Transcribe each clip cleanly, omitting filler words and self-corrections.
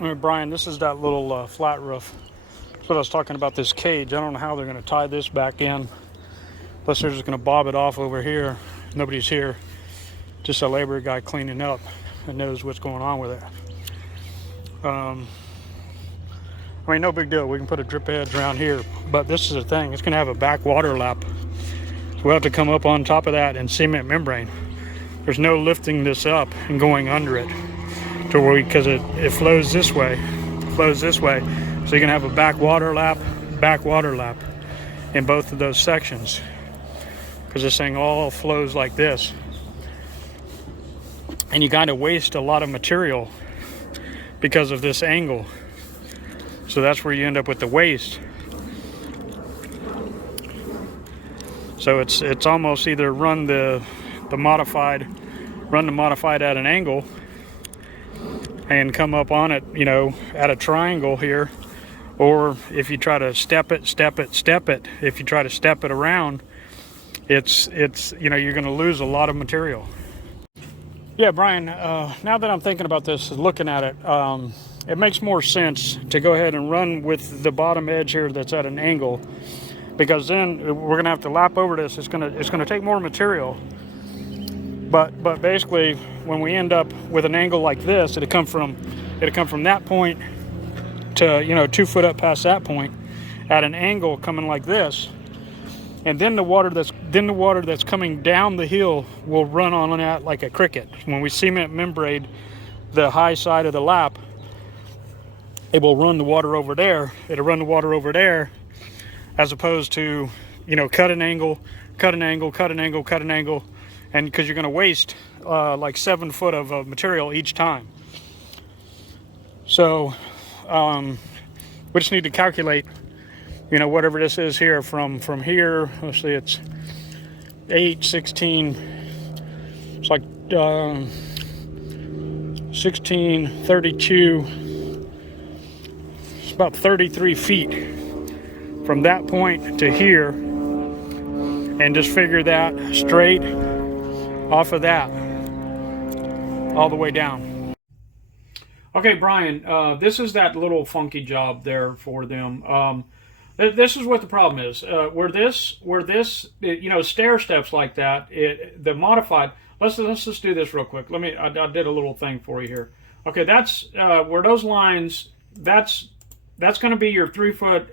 All right, Brian, this is that little flat roof. That's what I was talking about, this cage. I don't know how they're going to tie this back in. Unless they're just going to bob it off over here. Nobody's here. Just a labor guy cleaning up and knows what's going on with it. I mean, no big deal. We can put a drip edge around here. But this is the thing. It's going to have a back water lap. So we'll have to come up on top of that and cement membrane. There's no lifting this up and going under it. To where because it flows this way. Flows this way. So you're going to have a back water lap in both of those sections. Because this thing all flows like this. And you kind of waste a lot of material because of this angle. So that's where you end up with the waste. So it's almost either run the modified at an angle and come up on it, you know, at a triangle here, or if you try to step it. If you try to step it around, it's you know, you're going to lose a lot of material. Yeah, Brian, now that I'm thinking about this, looking at it, it makes more sense to go ahead and run with the bottom edge here that's at an angle, because then we're going to have to lap over this. It's going to take more material. But basically, when we end up with an angle like this, it'll come from that point to, you know, 2 foot up past that point at an angle coming like this. And then the water that's coming down the hill will run on that like a cricket. When we cement membrane the high side of the lap, it will run the water over there. It'll run the water over there, as opposed to, you know, cut an angle, and because you're going to waste like 7 foot of material each time. So we just need to calculate, you know, whatever this is here from here. Let's see, it's 8, 16. It's like 16, 32. It's about 33 feet from that point to here, and just figure that straight off of that all the way down. Okay, Brian, this is that little funky job there for them. This is what the problem is. Where this, you know, stair steps like that, the modified. Let's just do this real quick. I did a little thing for you here. Okay, that's where those lines. That's going to be your 3 foot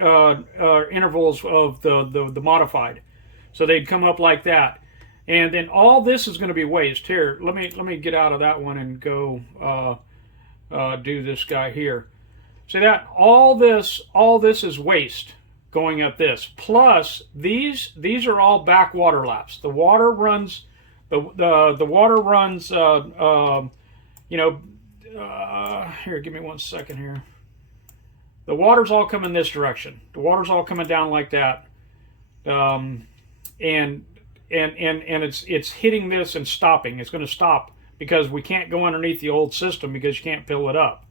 intervals of the modified. So they'd come up like that, and then all this is going to be waste. Here, let me get out of that one and go do this guy here. See that all this is waste going up this. Plus these are all back water laps. The water runs the water runs you know, here, give me 1 second here. The water's all coming this direction. The water's all coming down like that. And it's hitting this and stopping. It's going to stop because we can't go underneath the old system because you can't fill it up.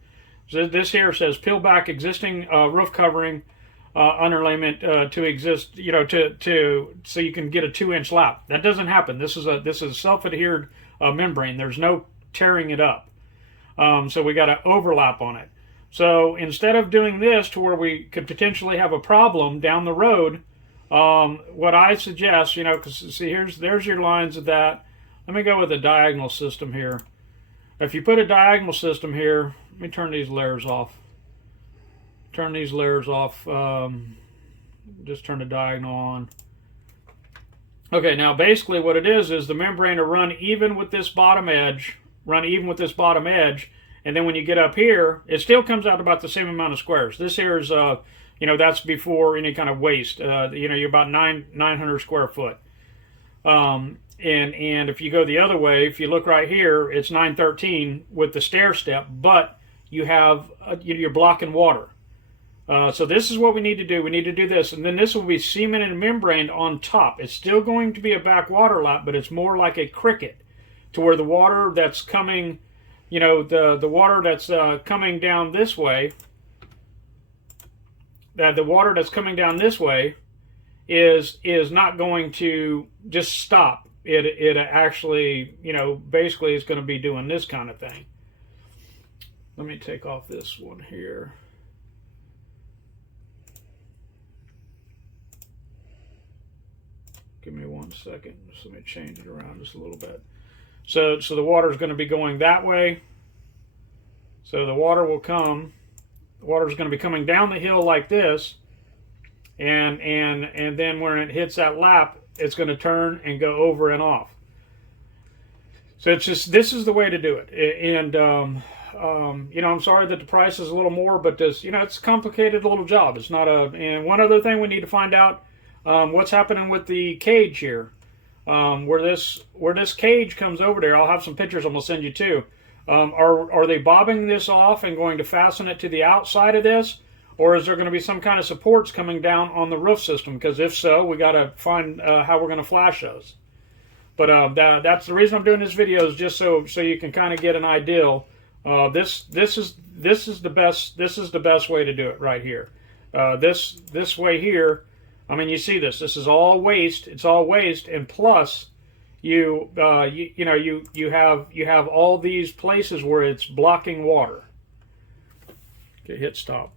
So this here says peel back existing roof covering underlayment to exist, you know, to so you can get a 2-inch lap. That doesn't happen. This is a self-adhered membrane. There's no tearing it up. So we got to overlap on it. So instead of doing this to where we could potentially have a problem down the road, what I suggest, you know, because see, there's your lines of that. Let me go with a diagonal system here. If you put a diagonal system here, let me turn these layers off. Just turn the diagonal on. Okay, now basically what it is the membrane will run even with this bottom edge, and then when you get up here, it still comes out about the same amount of squares. This here is, you know, that's before any kind of waste. You know, you're about 900 square foot. And if you go the other way, if you look right here, it's 913 with the stair step, but you have you're blocking water. So this is what we need to do. We need to do this, and then this will be cemented and membraned on top. It's still going to be a back water lap, but it's more like a cricket, to where the water that's coming, you know, the water that's coming down this way, the water that's coming down this way is not going to just stop. It actually, you know, basically is going to be doing this kind of thing. let me take off this one here. Give me 1 second. Just let me change it around just a little bit. So the water is going to be going that way. So the water will come. The water is going to be coming down the hill like this, and then when it hits that lap, it's going to turn and go over and off. So it's just, this is the way to do it. And you know, I'm sorry that the price is a little more, but this, you know, it's a complicated little job. It's not a. And one other thing we need to find out. What's happening with the cage here? Where this cage comes over there, I'll have some pictures I'm gonna send you too. Are they bobbing this off and going to fasten it to the outside of this, or is there going to be some kind of supports coming down on the roof system? Because if so, we got to find how we're going to flash those. But that's the reason I'm doing this video, is just so you can kind of get an idea. This is the best way to do it right here. This way here. I mean, you see this. This is all waste. It's all waste, and plus, you have all these places where it's blocking water. Okay, hit stop.